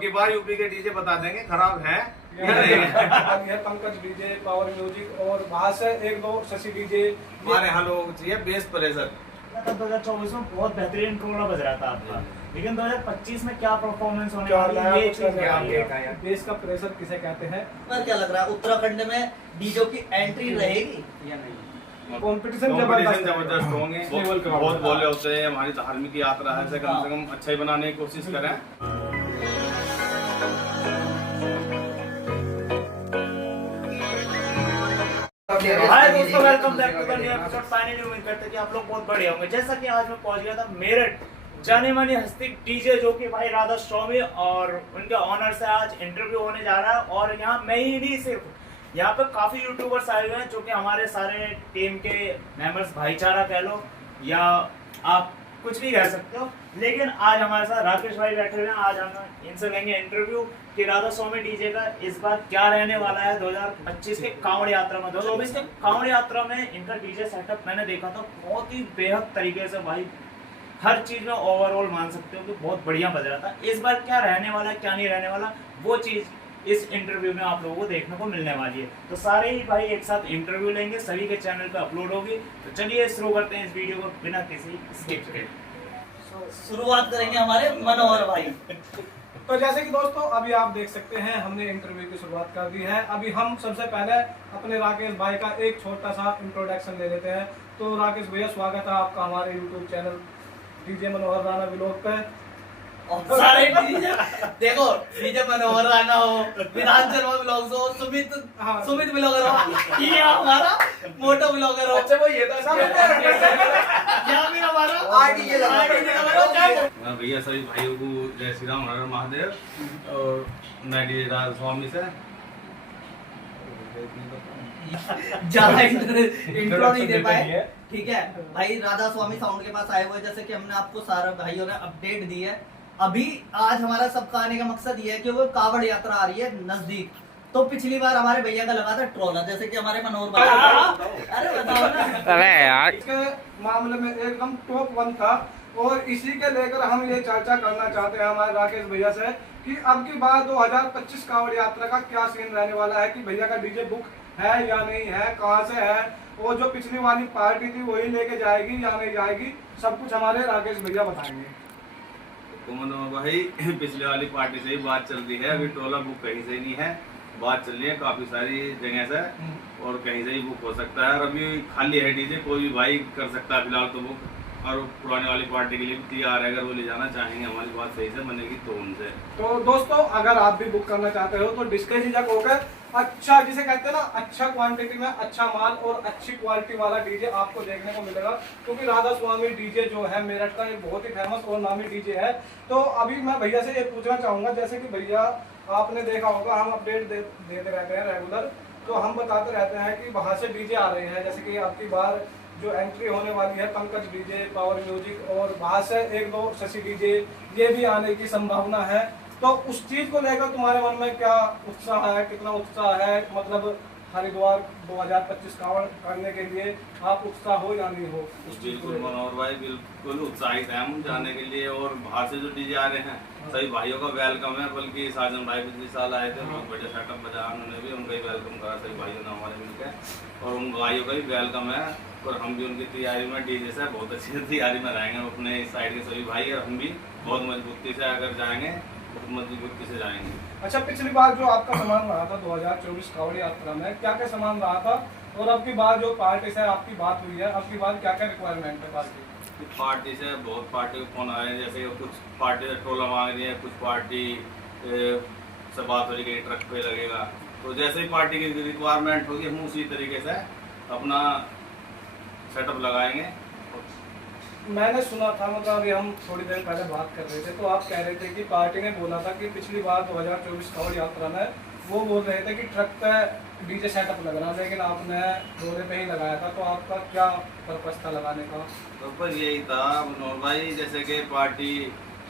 की बार यूपी के डीजे बता देंगे खराब है ये पंकज डीजे, पावर म्यूजिक और वहाँ से एक दो शशि डीजे। हमारे यहाँ लोग चाहिए बेस प्रेशर। 2024 में बहुत बेहतरीन ट्रोला बज रहा था आपका, लेकिन 2025 में क्या परफॉर्मेंस होने क्या वाली नया है ये कुछ चीज करने वाले बताइए। हैं। बेस का प्रेशर किसे कहते हैं? पर क्या लग रहा है उत्तराखंड में डीजे की एंट्री रहेगी या नहीं? कंपटीशन जबरदस्त होंगे। लेवल का बहुत बोले होते हैं हमारी धार्मिक यात्रा है, कम से कम अच्छा ही बनाने की कोशिश करें। हाय दोस्तों, welcome back to the new episode. Finally उम्मीद करते हैं कि आप लोग बहुत बढ़िया होंगे। जैसा कि आज मैं पहुंच गया था मेरठ, जाने मानी हस्ती डीजे जो कि भाई राधा स्वामी और उनके ऑनर से आज इंटरव्यू होने जा रहा है। और यहाँ मैं ही नहीं, सिर्फ यहाँ पे काफी यूट्यूबर्स आए हुए हैं जो कि हमारे सारे टीम के मेंबर्स, भाईचारा कह लो या आप कुछ भी कह सकते हो। लेकिन आज हमारे साथ राकेश भाई बैठे हुए हैं। आज हम इनसे लेंगे इंटरव्यू कि राधा स्वामी डीजे का इस बार क्या रहने वाला है 2025 के कांवड़ यात्रा में। 2024 के कांवड़ यात्रा में इनका डीजे सेटअप मैंने देखा था, बहुत ही बेहद तरीके से भाई हर चीज में ओवरऑल मान सकते हो कि बहुत बढ़िया बज रहा था। इस बार क्या रहने वाला है क्या नहीं रहने वाला, वो चीज इस इंटरव्यू में आप लोगों को देखने को मिलने वाली है। तो सारे ही भाई एक साथ इंटरव्यू लेंगे, सभी के चैनल पे अपलोड होगी। तो चलिए शुरू करते हैं इस वीडियो को बिना किसी स्किप के। शुरुआत करेंगे हमारे मनोहर भाई। तो जैसे कि दोस्तों अभी आप देख सकते हैं हमने इंटरव्यू की शुरुआत कर दी है। अभी हम सबसे पहले अपने राकेश भाई का एक छोटा सा इंट्रोडक्शन ले लेते हैं। तो राकेश भैया, स्वागत है आपका हमारे यूट्यूब चैनल डीजे मनोहर राणा व्लॉग पे। और सारे डीजे देखो, डीजे मनोहर राणा हो, विधान शर्मा ब्लॉग्स हो, सुमित ब्लॉगर हो, ये हमारा मोटो ब्लॉगर हो। अच्छा वो ये था या फिर हमारा आरडीजे लगा। मैं भैया सभी भाइयों को जय श्री राम, हर हर महादेव। और मैं डीजे राधा स्वामी से ज्यादा इंट्रो नहीं दे पाए, ठीक है भाई। राधा स्वामी साउंड के पास आए हुए, जैसे कि हमने आपको सारे भाइयों ने अपडेट दी है। अभी आज हमारा सबका आने का मकसद ये है कि वो कावड़ यात्रा आ रही है नजदीक। तो पिछली बार हमारे भैया का लगा था ट्रोला, जैसे कि हमारे मनोहर भाई। अरे बताओ ना। अरे यार, इसके मामले में एकदम टॉप 1 था। और इसी के लेकर हम ये चर्चा करना चाहते हैं हमारे राकेश भैया से कि अब की बार 2025 कावड़ यात्रा का क्या सीन रहने वाला है, कि भैया का डीजे बुक है या नहीं है, कहाँ से है, वो जो पिछली वाली पार्टी थी वही लेके जाएगी या नहीं जाएगी, सब कुछ हमारे राकेश भैया बताएंगे। तो मनोहर भाई, पिछले वाली पार्टी से ही बात चल रही है, अभी टोला बुक कहीं से नहीं है। बात चल रही है काफी सारी जगह से और कहीं से ही बुक हो सकता है। और अभी खाली है डीजे, कोई भी भाई कर सकता है फिलहाल तो बुक। और पुराने वाली पार्टी के लिए भी तैयार है, अगर वो ले जाना चाहेंगे, हमारी बात सही से बनेगी तो उनसे। तो दोस्तों अगर आप भी बुक करना चाहते हो तो डिस्कस झिझक होकर अच्छा, जिसे कहते हैं ना, अच्छा क्वांटिटी में अच्छा माल और अच्छी क्वालिटी वाला डीजे आपको देखने को मिलेगा। क्योंकि राधा स्वामी डीजे जो है मेरठ का एक बहुत ही फेमस और नामी डीजे है। तो अभी मैं भैया से ये पूछना चाहूंगा, जैसे कि भैया आपने देखा होगा हम अपडेट देते रहते हैं रेगुलर, तो हम बताते रहते हैं कि वहाँ से डीजे आ रहे हैं। जैसे कि आपकी बार जो एंट्री होने वाली है पंकज डीजे, पावर म्यूजिक और वहाँ से एक दो शशि डीजे, ये भी आने की संभावना है। तो उस चीज को लेकर तुम्हारे मन में क्या उत्साह है, कितना उत्साह है? मतलब हरिद्वार 2025 कावड़ करने के लिए आप उत्साह हो या नहीं हो उस चीज को? मनोहर भाई बिल्कुल उत्साहित है हम जाने के लिए। और बाहर से जो डीजे आ रहे हैं सभी भाइयों का वेलकम है। बल्कि साजन भाई पिछले साल आए थे, बहुत बढ़िया सेटअप बजा, उन्होंने भी उनका ही वेलकम करा सभी भाइयों ने हमारे मिलकर। और उन भाइयों का भी वेलकम है। और हम भी उनकी तैयारी में डीजे से बहुत अच्छी तैयारी में रहेंगे। अपने इस साइड के सभी भाई और हम भी बहुत मजबूती से अगर जाएंगे, बहुत मजबूती से जाएंगे। अच्छा, पिछली बार जो आपका सामान रहा था 2024 कावड़ यात्रा में, क्या क्या सामान रहा था? और अब की बार जो पार्टी से आपकी बात हुई है, अब की बार क्या क्या रिक्वायरमेंट है पार्टी से? बहुत पार्टी के फोन आ रहे हैं, जैसे कुछ पार्टी से टोला मांग रही है, कुछ पार्टी से बात हो रही है ट्रक पे लगेगा। तो जैसे ही पार्टी की रिक्वायरमेंट होगी हम उसी तरीके से अपना सेटअप लगाएंगे। मैंने सुना था, मतलब अभी हम थोड़ी देर पहले बात कर रहे थे तो आप कह रहे थे कि पार्टी ने बोला था कि पिछली बार 2024 कावड़ यात्रा में वो बोल रहे थे कि ट्रक पे डीजे सेटअप लगना, लेकिन आपने रोडे पे ही लगाया था। तो आपका क्या पर्पस था लगाने का? पर्पस यही था मनोहर भाई, जैसे कि पार्टी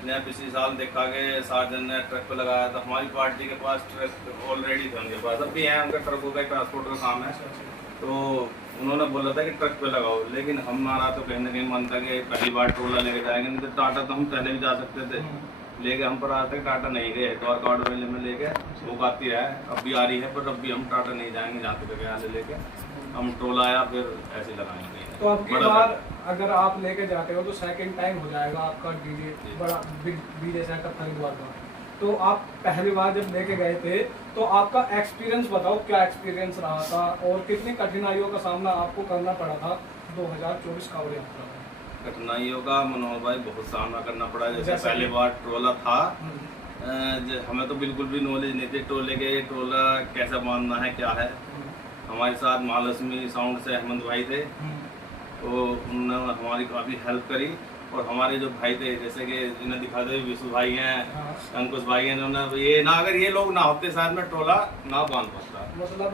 ने पिछले साल देखा कि सार्जन ने ट्रक पे लगाया था। हमारी पार्टी के पास ट्रक ऑलरेडी था, उनके पास अब भी है, उनका ट्रकों का ट्रांसपोर्ट का काम है। तो उन्होंने बोला था कि ट्रक पे लगाओ, लेकिन हमारा तो कहीं ना कहीं मन था कि पहली बार टोला लेके जाएंगे। नहीं तो टाटा तो हम पहले भी जा सकते थे, लेके हम पर आज तक टाटा नहीं गए। तो कावड़ मेले में लेके बुक आती है, अब भी आ रही है, पर अब भी हम टाटा नहीं जाएंगे जहाँ तक यहाँ से लेके हम टोला आया फिर ऐसे लगाएंगे। तो अब की बार अगर आप लेके जाते हो तो सेकंड टाइम हो जाएगा आपका डीजे बड़ा बिग डीजे सेटअप खरीदवा का। तो आप पहली बार जब लेके गए थे तो आपका एक्सपीरियंस बताओ, क्या एक्सपीरियंस रहा था और कितनी कठिनाइयों का सामना आपको करना पड़ा था 2024 कावड़ यात्रा में? कठिनाइयों का मनोहर भाई बहुत सामना करना पड़ा। जैसे पहली बार टोला था, हमें तो बिल्कुल भी नॉलेज नहीं थी टोले के, टोला कैसे बांधना है क्या है। हमारे साथ महालक्ष्मी साउंड से अहमद भाई थे, तो उन्होंने हमारी काफ़ी हेल्प करी। और हमारे जो भाई थे जैसे कि इन्हें दिखा दे, विशु भाई हैं, अंकुश भाई हैं, इन्होंने ये ना, अगर ये लोग ना होते शायद में टोला ना बांध पाता। मतलब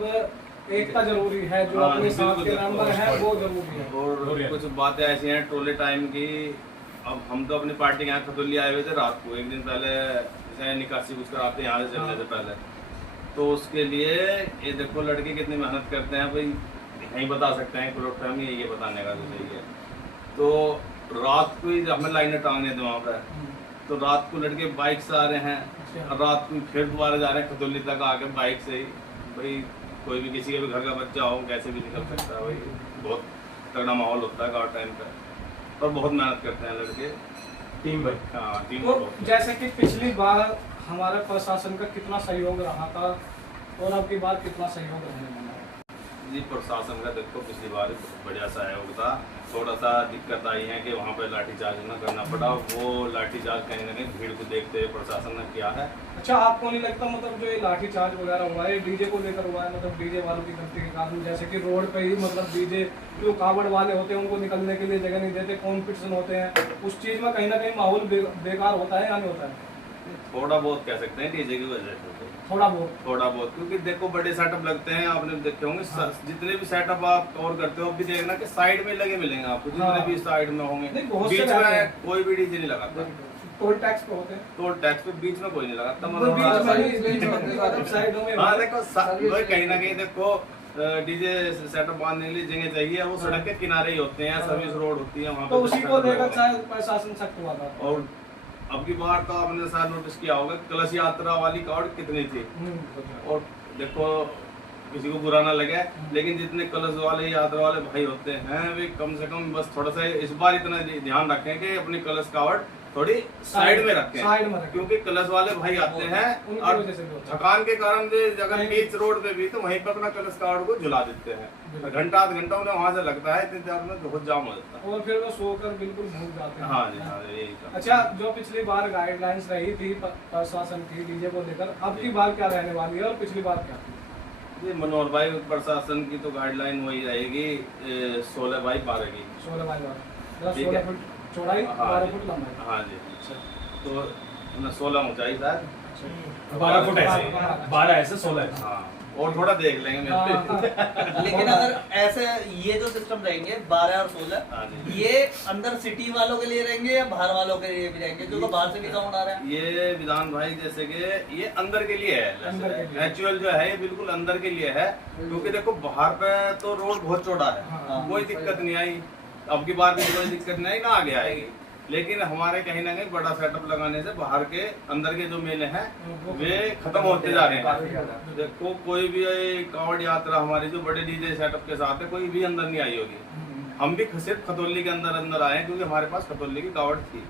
एकता जरूरी है, जो अपने साथ के मेंबर है वो जरूरी है। और कुछ बातें ऐसी हैं टोले टाइम की। अब हम तो अपनी पार्टी के यहाँ खतौली आए हुए थे रात को, एक दिन पहले जैसे निकासी कुछ कराते हैं यहाँ से चलने से पहले, तो उसके लिए ये देखो लड़के कितनी मेहनत करते हैं भाई, यहीं बता सकते हैं प्लॉट में ये बताने का तो सही है। तो रात को ही हमें लाइनें टांगने थे वहाँ पर, तो रात को लड़के बाइक से आ रहे हैं, रात को फिर दोबारा जा रहे हैं खतौली तक आके बाइक से ही। भाई कोई भी किसी के भी घर का बच्चा हो कैसे भी निकल सकता है भाई, बहुत तगड़ा माहौल होता है गाँव टाइम पर, और बहुत मेहनत करते हैं लड़के टीम भाई। हाँ टीम। तो जैसे कि पिछली बार हमारे प्रशासन का कितना सहयोग रहा था और अब की बार कितना सहयोग रहने वाला है? जी प्रशासन का देखो पिछली बार बहुत बढ़िया सहयोग था। थोड़ा सा दिक्कत आई है कि वहाँ पे लाठीचार्ज न करना पड़ा, वो लाठीचार्ज कहीं ना कहीं भीड़ को देखते हुए प्रशासन ने किया है। अच्छा, आपको नहीं लगता मतलब जो ये लाठीचार्ज वगैरह हुआ है डीजे को लेकर हुआ है, मतलब डीजे वालों की गलती के कारण, जैसे कि रोड पे ही मतलब डीजे जो कावड़ वाले होते हैं उनको निकलने के लिए जगह नहीं देते, कॉम्पिटिशन होते हैं, उस चीज में कहीं ना कहीं माहौल बेकार होता है या नहीं होता है? थोड़ा बहुत कह सकते हैं डीजे की वजह से, थोड़ा बहुत, क्योंकि देखो बड़े सेटअप लगते हैं, आपने देखे होंगे जितने भी सेटअप आप कवर करते हो, अब भी देखना कि साइड में लगे मिलेंगे आपको, जितने भी साइड में होंगे, बीच में कोई भी डीजे नहीं लगाता। टोल टैक्स पे होते हैं, टोल टैक्स पे बीच में कोई नहीं लगाता। हाँ देखो कहीं ना कहीं देखो डीजे सेटअप बांधने के लिए जगह चाहिए, वो सड़क के किनारे ही होते हैं, सर्विस रोड होती है वहाँ तो उसी को लेकर शायद प्रशासन सख्त हुआ था। और अब की बार तो आपने शायद नोटिस किया होगा कलश यात्रा वाली कावड़ कितनी थी, और देखो किसी को बुरा ना लगे, लेकिन जितने कलश वाले यात्रा वाले भाई होते हैं वे कम से कम बस थोड़ा सा इस बार इतना ध्यान रखें कि अपनी कलश कावड़ थोड़ी साइड में रखें, क्योंकि कलश वाले भाई आते हैं और थकान के कारण अगर बीच रोड पे भी तो वहीं पर अपना कलश कावड़ को झुला देते हैं, घंटा आध घंटा उन्हें वहाँ से लगता है, इतने देर में बहुत जाम हो जाता है और फिर वो सोकर बिल्कुल भूल जाते हैं। हाँ जी हाँ यही। अच्छा, जो पिछली बार गाइडलाइंस रही थी प्रशासन की डीजे को लेकर, अब की बार क्या रहने वाली है और पिछली बार क्या थी? जी मनोहर भाई प्रशासन की तो गाइडलाइन वही रहेगी 16 बाई 12 की, 16 बाई 12, 16 फुट चौड़ाई, 12 फुट लंबाई। हाँ जी, तो 16 ऊंचाई शायद, 12 फुट ऐसे, 12 ऐसे 16 है। हाँ और थोड़ा देख लेंगे मेरे लेकिन अगर ऐसे ये जो सिस्टम रहेंगे 12 और 16, हाँ जी। ये अंदर सिटी वालों के लिए रहेंगे या बाहर वालों के लिए भी रहेंगे, जो तो बाहर से भी साउंड आ रहा है? ये विधान भाई जैसे कि ये अंदर के लिए अंदर के है, लिए। एक्चुअल जो है ये बिल्कुल अंदर के लिए है, क्योंकि देखो बाहर पे तो रोड बहुत चौड़ा है, हाँ। कोई दिक्कत नहीं आई, अब की बार भी कोई दिक्कत नहीं आई, ना आगे आएगी। लेकिन हमारे कहीं ना कहीं बड़ा सेटअप लगाने से बाहर के अंदर के जो मेले हैं वे खत्म होते जा रहे हैं। देखो कोई भी कावड़ यात्रा हमारी जो बड़े डीजे सेटअप के साथ है कोई भी अंदर नहीं आई होगी, हम भी सिर्फ खतौली के अंदर आए क्योंकि हमारे पास खतौली की कावड़ थी,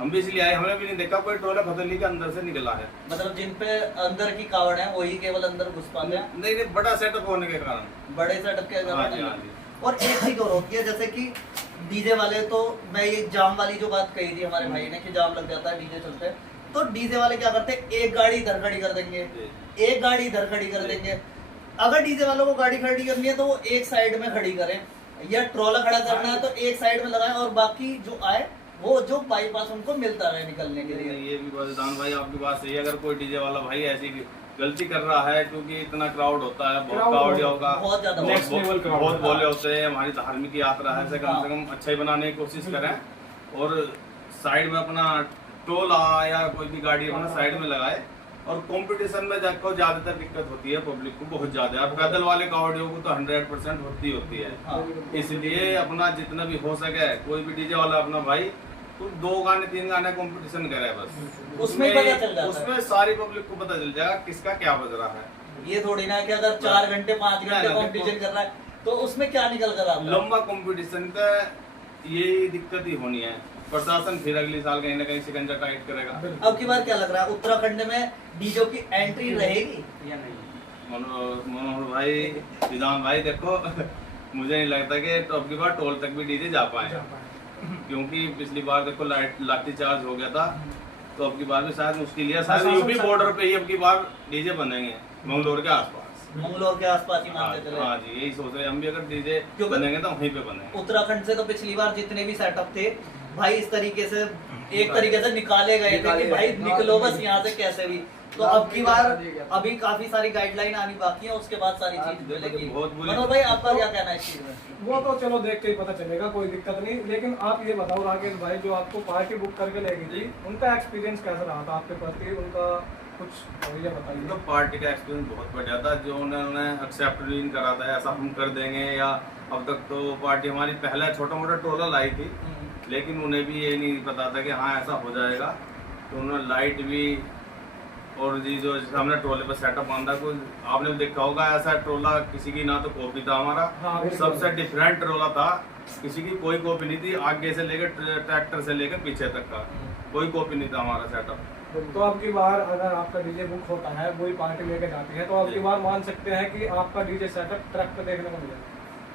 हम भी इसलिए आए, हमने भी नहीं देखा कोई टोला खतौली के अंदर से निकला है। मतलब जिन पे अंदर की कावड़ है वही केवल अंदर घुस पाते हैं, नहीं बड़ा सेटअप होने के कारण, बड़े सेटअप के हाँ जी, कारण। हाँ जी। और एक चीज और होती है, जैसे कि डीजे वाले, तो मैं ये जाम वाली जो बात कही थी हमारे भाई ने कि जाम लग जाता है डीजे चलते हैं, तो डीजे वाले क्या करते हैं, एक गाड़ी इधर खड़ी कर देंगे, एक गाड़ी इधर खड़ी कर देंगे। अगर डीजे वालों को गाड़ी खड़ी करनी है तो वो एक साइड में खड़ी करें, या ट्रॉला खड़ा करना है तो एक साइड में लगाएं, और बाकी जो आए वो जो बाईपास उनको मिलता रहे निकलने के लिए। ये भी वरदान भाई आपकी बात सही है, अगर कोई डीजे वाला भाई ऐसी गलती कर रहा है क्योंकि इतना क्राउड होता है, बहुत कावड़ियों का बहुत ज्यादा Next level crowd बहुत होता है। बोले होते हैं, हमारी धार्मिक यात्रा है, कम से कम अच्छा ही बनाने की कोशिश करें, और साइड में अपना टोला या कोई भी गाड़ी अपना साइड में लगाए। और कंपटीशन में देखो ज्यादातर दिक्कत होती है पब्लिक को, बहुत ज्यादा, और पैदल वाले कावड़ियों को तो 100% होती है, हाँ। इसलिए अपना जितना भी हो सके कोई भी डीजे वाला अपना भाई कुछ 2 गाने 3 गाने कंपटीशन करे बस। उसमें पता चल जाता है। उसमें सारी पब्लिक को पता चल जाएगा किसका क्या बज रहा है। ये थोड़ी ना कि अगर 4 घंटे 5 घंटे नहीं, कंपटीशन कर रहा है तो उसमें क्या निकल कर आता है? लंबा कंपटीशन का यही दिक्कत ही होनी है। प्रशासन फिर अगले साल कहीं ना कहीं शिकंजा टाइट करेगा। अब की बार क्या लग रहा है, उत्तराखंड में डीजे की एंट्री रहेगी या नहीं? मनोहर भाई, निजाम भाई, देखो मुझे नहीं लगता कि अब की बार टोल तक भी डीजे जा पाए, क्योंकि पिछली बार देखो लाठी चार्ज हो गया था, तो अब की बार भी शायद मुश्किल है। शायद यूपी बॉर्डर पे ही अब की बार डीजे बनेंगे, मंगलोर के आसपास। मंगलोर के आसपास ही मानते चले। हाँ जी, यही सोच रहे हैं हम भी, अगर डीजे क्योंकि बनेंगे तो वहीं पे बनेंगे। उत्तराखंड से तो पिछली बार जितने भी सेटअप थे भाई इस तरीके से एक तरीके से निकाले गए थे कि भाई निकलो बस यहाँ से कैसे भी। तो अब की बार अभी काफी सारी गाइडलाइन आनी बाकी है, उसके बाद सारी चीज मिलेगी। बहुत बुरी- मनोहर भाई आपका क्या कहना है इस चीज में? वो तो चलो देख के ही पता चलेगा, कोई दिक्कत नहीं। लेकिन आप ये बताओ राकेश भाई, जो आपको पार्टी बुक करके ले गई थी, उनका एक्सपीरियंस कैसा रहा था आपके प्रति? उनका कुछ ये बताइए। तो पार्टी का एक्सपीरियंस बहुत बढ़िया था। जो उन्होंने एक्सेप्ट नहीं करा था ऐसा हम कर देंगे, या अब तक तो पार्टी हमारी पहले छोटा मोटा टोला लाई थी, लेकिन उन्हें भी ये नहीं पता था कि हाँ ऐसा हो जाएगा। तो उन्होंने लाइट भी, और जी जो हमने टोले पर सेटअप बांधा, कुछ आपने भी देखा होगा, ऐसा टोला किसी की ना तो कॉपी था हमारा। हाँ, बिल्कुल। सबसे डिफरेंट टोला था, किसी की कोई कॉपी नहीं थी, आगे से लेकर ट्रैक्टर से लेकर पीछे तक का कोई कॉपी नहीं था हमारा सेटअप। तो अब की बार अगर आपका डीजे बुक होता है, वही पार्टी लेके जाती है, तो अब की बार मान सकते हैं कि आपका डीजे सेटअप ट्रक पे देखने को मिलेगा।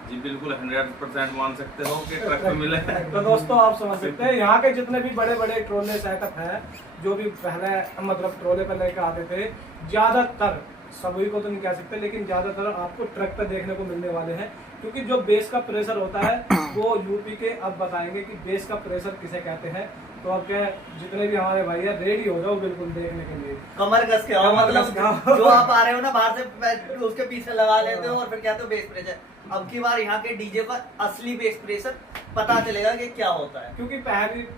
जी बिल्कुल 100% मान सकते हो कि ट्रक पे मिले। तो दोस्तों आप समझ सकते हैं यहाँ के जितने भी बड़े बड़े ट्रोले सेटअप हैं, जो भी पहले मतलब ट्रोले पर लेकर आते थे, ज्यादातर, सभी को तो नहीं कह सकते, लेकिन ज्यादातर आपको ट्रक पे देखने को मिलने वाले हैं। क्योंकि जो बेस का प्रेशर होता है वो यूपी के अब बताएंगे कि बेस का प्रेशर किसे कहते हैं। तो अब क्या, जितने भी हमारे भाई है रेडी हो जाओ बिल्कुल देखने के लिए। कमर कस के आओ, कमर मतलब कस के आओ। जो आप आ रहे हो ना बाहर से उसके पीछे लगा लेते हो और फिर कहते हो बेस प्रेशर। अब की बार यहाँ के डीजे का असली बेस प्रेशर पता चलेगा कि क्या होता है। क्योंकि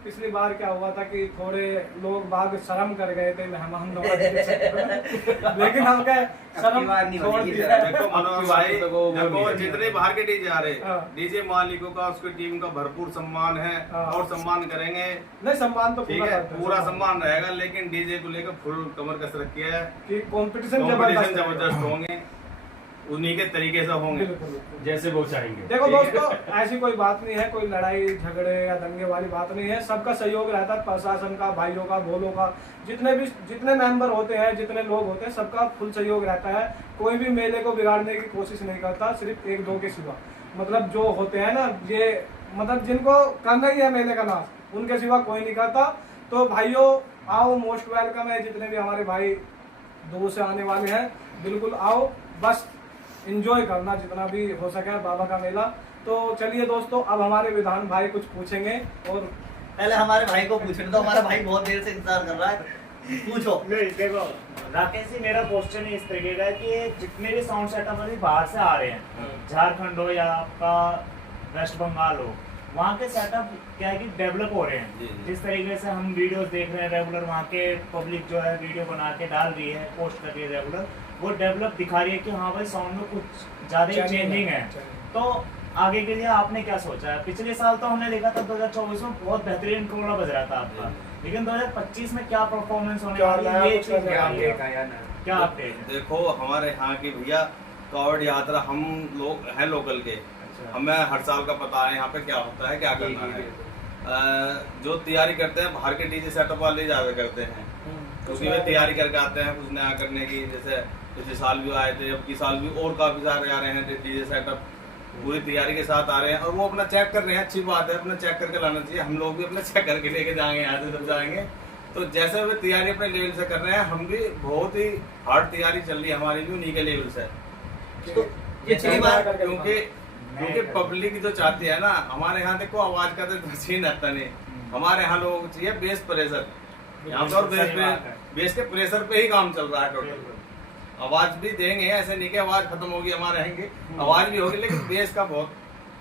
पिछली बार क्या हुआ था कि थोड़े लोग बाग शर्म कर गए थे मेहमान नवाजी के चक्कर में। लेकिन हम क्या शर्म छोड़ दिया। देखो मनोहर भाई, तो वो देखो नहीं है। जितने बाहर के डीजे आ रहे, हाँ। डीजे मालिकों का, उसकी टीम का भरपूर सम्मान है, हाँ। और सम्मान करेंगे, नहीं, सम्मान तो ठीक पूरा है, करते हैं, पूरा सम्मान रहेगा। लेकिन डीजे को लेकर फुल कमर कस रखी है, कि कंपटीशन कॉम्पिटिशन जबरदस्त जबरदस्त होंगे, उन्हीं के तरीके से होंगे। बिल्कुल, बिल्कुल। जैसे वो चाहेंगे। देखो ठीक है। दोस्तों, ऐसी कोई बात नहीं है, कोई लड़ाई झगड़े या दंगे वाली बात नहीं है। सबका सहयोग रहता है, प्रशासन का, भाइयों का, भोलों का, जितने मेंबर होते हैं, जितने लोग होते हैं, सबका फुल सहयोग रहता है। कोई भी मेले को बिगाड़ने की कोशिश नहीं करता, सिर्फ 1-2 के सिवा। मतलब जो होते हैं ना, ये मतलब जिनको करना ही है मेले का नाश, उनके सिवा कोई नहीं करता। तो भाइयों आओ, मोस्ट वेलकम है। जितने भी हमारे भाई दूर से आने वाले हैं, बिल्कुल आओ, बस एंजॉय करना जितना भी हो सके बाबा का मेला। तो चलिए दोस्तों, अब हमारे विधान भाई कुछ पूछेंगे, और पहले हमारे भाई को पूछने दो, हमारा भाई बहुत देर से इंतजार कर रहा है। पूछो। नहीं देखो राकेश जी, मेरा क्वेश्चन इस तरीके का है कि जितने भी साउंड सेटअप अभी बाहर से आ रहे हैं, झारखंड हो या आपका वेस्ट बंगाल हो, वहाँ के सेटअप क्या है कि डेवलप हो रहे हैं। जी, जी। जिस तरीके से हम वीडियोस देख रहे हैं रेगुलर, वहाँ के पब्लिक जो है वीडियो बना के डाल रही है, पोस्ट कर रही है रेगुलर, वो डेवलप दिखा रही है कि हाँ भाई साउंड में कुछ ज़्यादा ही चेंजिंग है। तो आगे के लिए आपने क्या सोचा है? पिछले साल तो हमने देखा था 2024 में बहुत बेहतरीन टोला बज रहा था आपका, लेकिन 2025 में क्या परफॉर्मेंस होने वाली है, ये चीज़ क्या अपडेट है? देखो हमारे यहाँ की भैया कावड़ यात्रा, हम लोग हैं लोकल के, हमें हर साल का पता है यहाँ पे क्या होता है, क्या करना है। जो तैयारी करते हैं बाहर के डीजे सेटअप वाले ज्यादा करते हैं, क्योंकि वे तैयारी करके आते हैं कुछ नया करने की। जैसे पिछले साल भी आए थे, अब की साल भी और काफी सारे आ रहे हैं डीजे सेटअप, पूरी तैयारी के साथ आ रहे हैं, और वो अपना चेक कर रहे हैं। अच्छी बात है, अपना चेक करके लाना चाहिए। हम लोग भी अपना चेक करके लेके जाएंगे, यहाँ से जब जाएंगे। तो जैसे वे तैयारी अपने लेवल से कर रहे हैं, हम भी बहुत ही हार्ड तैयारी चल रही है हमारी भी उन्हीं के लेवल से। तो पिछली बार क्योंकि पब्लिक जो चाहती है ना, हमारे यहाँ देखो आवाज का तो सीन आता नहीं, हमारे यहाँ लोगों को चाहिए बेस प्रेशर। यहाँ पर बेस के प्रेशर पे ही काम चल रहा है टोटल। आवाज भी देंगे, ऐसे नहीं कि आवाज खत्म होगी हमारे यहाँ की, आवाज भी होगी, लेकिन बेस का बहुत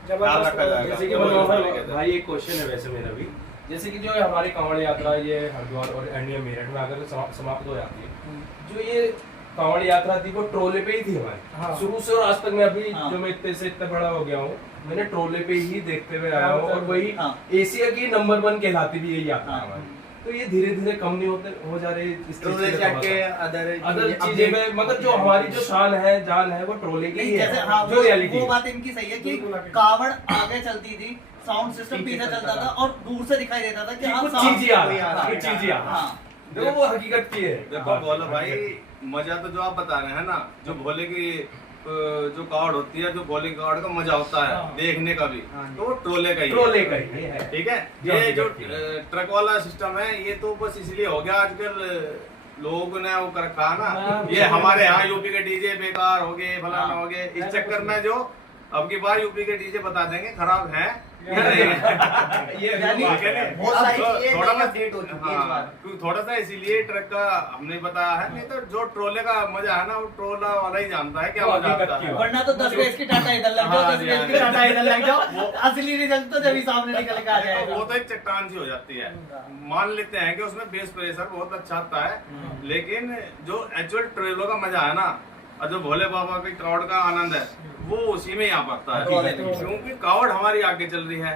ख्याल रखा जाएगा। जैसे कि मनोहर भाई, एक क्वेश्चन है वैसे मेरा भी, जैसे कि जो है हमारी कांवड़ यात्रा ये हरिद्वार और एंडिया मेरठ में अगर समाप्त हो जाती है, जो ये कांवड़ यात्रा थी वो ट्रोले पे ही थी हाँ। हमारी शुरू से, और आज तक मैं अभी हाँ। जो मैं इतने से इतना बड़ा हो गया हूँ, मैंने ट्रोले पे ही देखते हुए आया हूँ, और वही हाँ। एशिया की नंबर 1 कहलाती भी यही यात्रा हाँ। है हमारी। तो ये धीरे धीरे कम नहीं हो जा रहे इस ट्रोले चीज़ से से हटके अदर चीजें में, मगर जो हमारी जो शान है जान है वो ट्रोले की नहीं, ही जैसे है, हाँ, जो रियलिटी वो बात इनकी सही है कि कावड़ आगे चलती थी, साउंड सिस्टम पीछे चलता था, और दूर से दिखाई देता था कि हाँ, कुछ sound- चीजें आ कोई आ रहा है। कुछ चीजें आ हाँ। देखो वो हकीकत की है। देखो बोलो भाई, मजा तो जो आप बता रहे हैं ना, जो भोले की जो कावड़ होती है, जो भोले की कावड़ का मजा होता है देखने का भी, तो वो ट्रोले का ही है। ट्रोले का ही है। ठीक है। ये जो ट्रक वाला सिस्टम है, ये तो बस इसलिए हो गया आजकल लोगों ने वो कर रखा है ना, ये हमारे यहाँ यूपी के डीजे बेकार हो गए, फलाना हो गए, इस चक्कर में जो अब की बार यूपी के डीजे बता देंगे खराब है या नहीं है। ये यानी बात है। बहुत सारी तो चीजें थोड़ा नई सा अपडेट हो चुकी है इस बार। क्योंकि थोड़ा सा इसीलिए ट्रक का हमने बताया है, नहीं तो जो ट्रोले का मजा है ना, वो ट्रोला वाला ही जानता है क्या वो मजा हकीकत आता की है। बात। वरना तो 10 पेज की टाटा इधर लग जाओ, 10 पेज की टाटा इधर लग जाओ, असली रिजल्ट तो जब ही सामने निकल के आ वो जाएगा। तो एक चट्टान सी हो जाती है। मान लेते हैं कि उसमें बेस प्रेशर बहुत अच्छा आता है, लेकिन जो एक्चुअल ट्रेलो का मजा है ना, और जो भोले बाबा के कावड़ का आनंद है, वो उसी में यहाँ पड़ता है। क्योंकि कावड़ हमारी आगे चल रही है,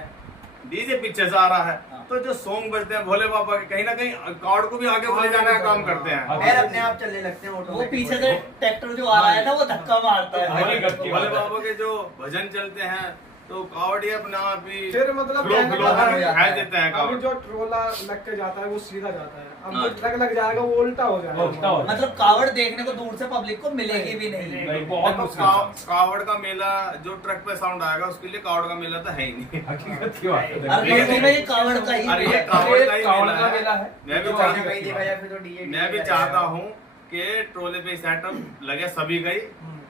डीजे पीछे से आ रहा है, तो जो सॉन्ग बजते हैं भोले बाबा के, कहीं ना कहीं कावड़ को भी आगे ले जाने का काम करते हैं। पैर अपने आप चलने लगते हैं वो automatic। पीछे से ट्रैक्टर जो आ रहा है ना, वो धक्का मारता है। हकीकत की भोले बात है। बाबा के जो भजन चलते हैं, तो कावड़ ये अपने आप ही फिर मतलब फ्लो कहने फ्लो का में भाई, फैल देते हैं अभी कावड़। जो ट्रोला लग के जाता है वो सीधा जाता है, अब हाँ। जो ट्रक लग जाएगा वो उल्टा हो उल्टा हो जाएगा। जाएगा। मतलब कावड़ देखने को दूर से पब्लिक को मिलेगी भी नहीं। नहीं, बहुत देखो, मुश्किल कावड़ का मेला जो ट्रक पे साउंड आएगा, उसके लिए कावड़ का मेला तो है ही नहीं। हकीकत की बात है। और ठीक है। में ये कावड़ का ही अरे ये है। कावड़ का ही कावड़ मेला का है। मेला है। मैं भी तो चाहता कहीं देखा जाए फिर तो डीजे मैं भी चाहता हूँ कि ट्रोले पे सेटअप लगे सभी का ही,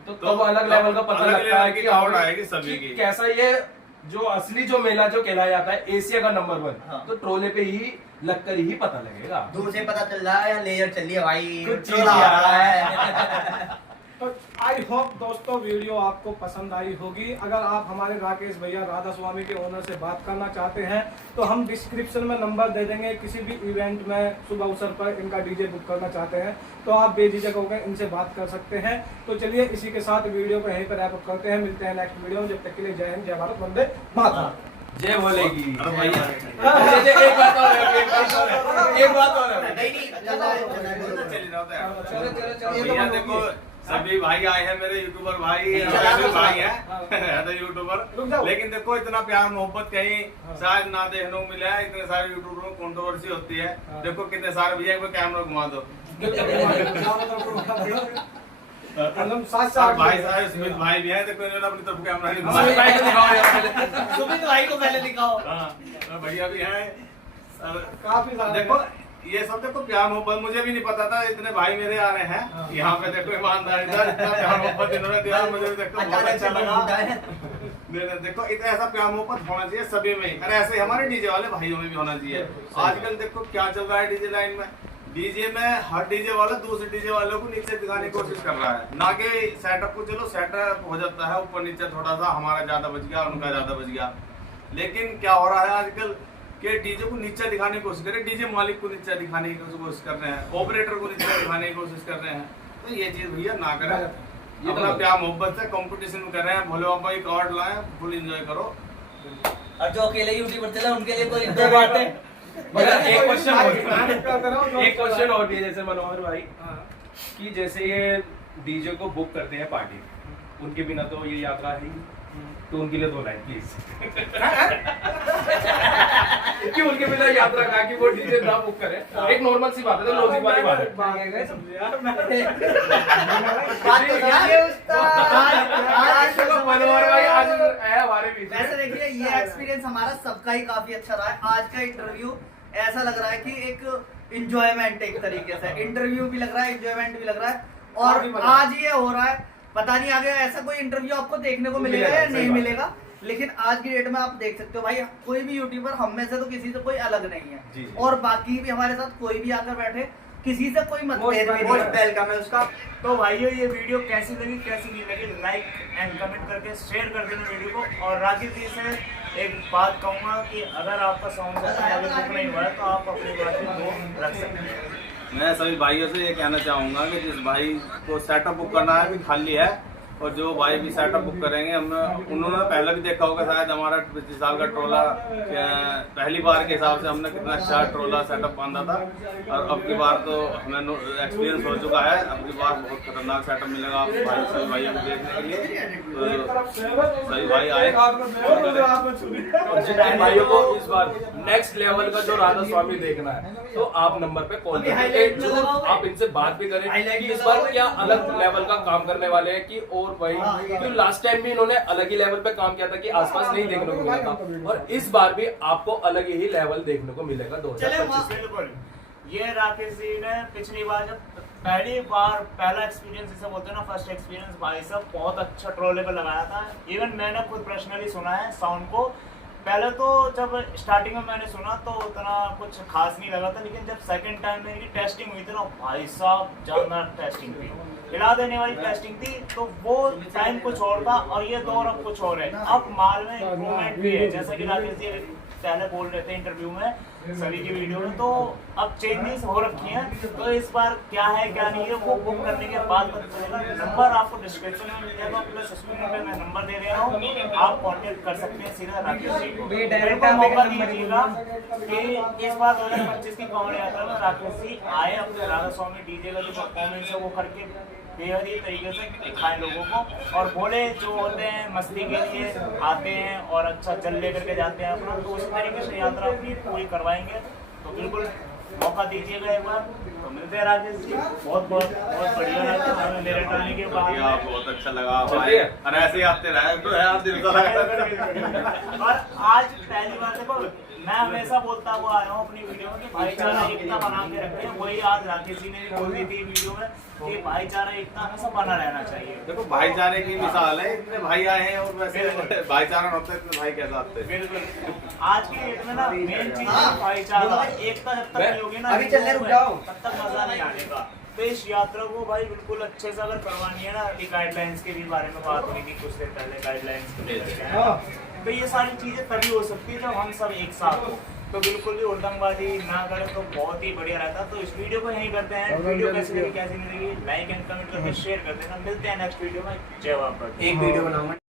तो तब अलग लेवल का पता अलग लगता है लेवल की कि कावड़ आएगी सभी कि की। कैसा ये जो असली जो मेला जो कहलाया जाता है एशिया का नंबर 1, हाँ। तो ट्रोले पे ही लगकर ही पता लगेगा। दूर से पता चल रहा है या लेजर चल रही है भाई, कुछ चीज़ ट्रोला आ आ रहा रहा है। तो आई होप दोस्तों वीडियो आपको पसंद आई होगी। अगर आप हमारे राकेश भैया राधा स्वामी के ओनर से बात करना चाहते हैं तो हम डिस्क्रिप्शन में नंबर दे देंगे। किसी भी इवेंट में शुभ अवसर पर इनका डीजे बुक करना चाहते हैं तो आप बेझिझक होकर इनसे बात कर सकते हैं। तो चलिए इसी के साथ वीडियो को यहीं पर रैप अप करते हैं। मिलते हैं नेक्स्ट वीडियो में, जब तक के लिए जय हिंद, जय भारत, वंदे मातरम। जय भोलेगी। अरे भैया, एक बात और है, एक बात और है। नहीं नहीं चल रहा है, चल रहा है। चल जाता है। चलो ये तो भैया बनोगी। देखो, सभी भाई आए हैं, मेरे यूट्यूबर भाई चला दो, भाई हाँ। है तो रुक यूट्यूबर, जाओ। लेकिन देखो इतना प्यार मोहब्बत कहीं हाँ। शायद ना देखने को मिला है। इतने सारे यूट्यूबर में कंट्रोवर्सी होती है। हाँ। देखो कितने सारे भैया को कैमरा घुमा दो। मतलब 7 से और 8 भाई साहब स्मिथ भाई भी हैं, देखो इन्होंने अपनी तरफ कैमरा नहीं सुमित भाई को घुमाया। दिखाओ यार पहले। सुमित भाई को पहले दिखाओ। हाँ, और भैया भी हैं। और काफी सारे देखो ये सब देखो प्यार मोहब्बत, मुझे भी नहीं पता था इतने भाई मेरे आ रहे हैं। हाँ। यहाँ पे देखो ईमानदारी से इतना प्यार मोहब्बत इन्होंने दिया, मुझे भी देखो बहुत अचानक अच्छा से लगा। बंद है। देखो इतना ऐसा प्यार मोहब्बत होना चाहिए सभी में, अरे ऐसे ही हमारे डीजे वाले भाइयों में भी होना चाहिए। आजकल देखो क्या चल रहा है डीजे लाइन में, डीजे में हर डीजे वाला दूसरे डीजे वालों को नीचे दिखाने की कोशिश कर रहा है, ना कि सेटअप को। चलो सेटअप हो जाता है ऊपर नीचे थोड़ा सा, हमारा ज्यादा बच गया उनका ज्यादा बच गया, लेकिन क्या हो रहा है आजकल कि डीजे को नीचे दिखाने की कोशिश कर रहे हैं, डीजे मालिक को नीचे दिखाने की कोशिश कर रहे हैं, ऑपरेटर को नीचे दिखाने की कोशिश कर रहे हैं। तो ये चीज भैया ना करें, ये अपना तो प्यार मोहब्बत से कंपटीशन कर रहे हैं, भोले बाबा की कार्ड लाए, फुल एंजॉय करो। और जो अकेले यूट्यूबर चला उनके लिए कोई दो बातें। मगर एक क्वेश्चन और एक एक क्वेश्चन और भी है, जैसे मनोहर भाई हाँ। कि जैसे ये डीजे को बुक करते हैं पार्टी, उनके बिना तो ये यात्रा है ही, तो उनके लिए 2 लाइन प्लीज। कि उनके बिना यात्रा का कि वो डीजे ना बुक करे, एक नॉर्मल सी बात है, तो लॉजिक वाली बात है। बात तो समझिए उस्ताद। आज चलो मनोहर भाई आज है हमारे बीच में। वैसे देखिए ये एक्सपीरियंस हमारा सबका ही काफी अच्छा रहा है। आज का इंटरव्यू ऐसा लग रहा है कि एक इंजॉयमेंट, एक तरीके से इंटरव्यू भी लग रहा है, इंजॉयमेंट भी लग रहा है। और आज ये हो रहा है, पता नहीं आगे ऐसा कोई इंटरव्यू आपको देखने को मिलेगा या सही नहीं बात है। मिलेगा, लेकिन आज की डेट में आप देख सकते हो भाई, कोई भी यूट्यूबर हम में से तो किसी से कोई अलग नहीं जी, है, जी। और बाकी भी हमारे साथ कोई भी आकर बैठे, किसी से कोई मतभेद भी नहीं मोस्ट है। वेलकम है उसका। तो भाइयों ये वीडियो कैसी लगी कैसी नहीं लगी, लाइक एंड कमेंट करके शेयर कर देना वीडियो को। और राजीव जी से एक बात कहूंगा कि अगर आपका साउंड सिस्टम अभी बुक नहीं हुआ है तो आप अपनी बात में दो रख सकते हैं। मैं सभी भाइयों से ये कहना चाहूंगा कि जिस भाई को सेटअप बुक करना है भी खाली है, और जो भाई भी सेटअप बुक करेंगे, उन्होंने पहले भी देखा होगा शायद हमारा 25 साल का ट्रोला पहली बार के हिसाब से हमने कितना अच्छा ट्रोला सेटअप बांधा था, और अब की बार तो हमें एक्सपीरियंस हो चुका है। अब की बार बहुत खतरनाक सेटअप मिलेगा आपको भाई, सभी भाइयों को देखने के लिए। तो सभी भाई आए, और जिन भाइयों को इस बार नेक्स्ट लेवल का जो राधा स्वामी देखना है तो आप नंबर पे कॉल करें, जरूर आप इनसे बात भी करें कि इस बार क्या अलग लेवल का काम करने वाले हैं कि और वही, क्योंकि लास्ट टाइम भी इन्होंने अलग ही लेवल पे काम किया था कि आसपास नहीं देखने को मिला था, और इस बार भी आपको अलग ही लेवल देखने को मिलेगा 2025। बिल्कुल। ये राकेश जी ने पिछली बार जब पहला एक्सपीरियंस जिसे बोलते हैं ना, फर्स्ट एक्सपीरियंस, भाई साहब बहुत अच्छा ट्रोले पे लगाया था। इवन मैंने खुद पर्सनली सुना है साउंड को। पहले तो जब स्टार्टिंग में मैंने सुना तो उतना कुछ खास नहीं लगा था, लेकिन जब सेकंड टाइम मेरी टेस्टिंग हुई थी ना, भाई साहब जानदार टेस्टिंग थी, हिला देने वाली टेस्टिंग थी। तो वो टाइम कुछ और था और ये दौर अब कुछ और है। अब माल में इम्प्रूवमेंट भी है, जैसा कि राकेश जी पहले बोल रहे थे इंटरव्यू में, सभी की वीडियो में, तो अब चेंजेस हो रखी हैं। तो इस बार क्या है क्या नहीं है वो बुक करने के बाद पता चलेगा। नंबर आपको डिस्क्रिप्शन में मिल जाएगा, प्लस स्क्रीन पे मैं नंबर दे रहा हूँ, आप कांटेक्ट कर सकते हैं सीधा राकेश जी को। बिल्कुल मौका दीजिएगा कि इस बार 2025 की कांवड़ यात्रा में राकेश जी आए, अपने राधा स्वामी डीजे का जो परफॉर्मेंस है वो करके बेहद ही तरीके से दिखाएं लोगों को। और भोले जो होते हैं मस्ती के लिए आते हैं और अच्छा जल लेकर के जाते हैं अपना, तो उसी तरीके से यात्रा अपनी पूरी करवाएंगे। तो बिल्कुल मौका दीजिएगा एक बार। तो मिलते हैं राकेश जी, बहुत बढ़िया लगा हमें मेरे आने के बाद, बहुत अच्छा लगा भाई, और ऐसे ही आते रहे तो है आप दिल को। और आज पहली बार देखो, मैं हमेशा बोलता हुआ आया हूँ अपनी वीडियो में कि भाईचारा एकता बना के रखते हैं। वही आज राकेश जी ने भी बोल दी थी वीडियो में कि भाईचारा एकता हमेशा बना रहना चाहिए। देखो भाईचारे की मिसाल है, इतने भाई आए हैं और वैसे भाईचारा होता है, इतने भाई कैसे आते हैं। बिल्कुल, आज की डेट में ना मेन चीज है भाईचारा। एकता जब तक नहीं होगी ना, अभी चलने रुक जाओ, तब तक मजा नहीं आने का। तो इस यात्रा को भाई बिल्कुल अच्छे से अगर करवानी है ना, गाइडलाइंस के भी बारे में बात हुई थी कुछ देर पहले, गाइडलाइंस तो ये सारी चीजें तभी हो सकती है जब हम सब एक साथ हो। तो बिल्कुल भी उल्टंबाजी ना करें तो बहुत ही बढ़िया रहता। तो इस वीडियो को यहीं करते हैं। वीडियो कैसी लगी कैसी नहीं लगी, लाइक एंड कमेंट करके शेयर कर देना। मिलते हैं नेक्स्ट वीडियो में। जय बाबा। एक वीडियो बनाऊंगा।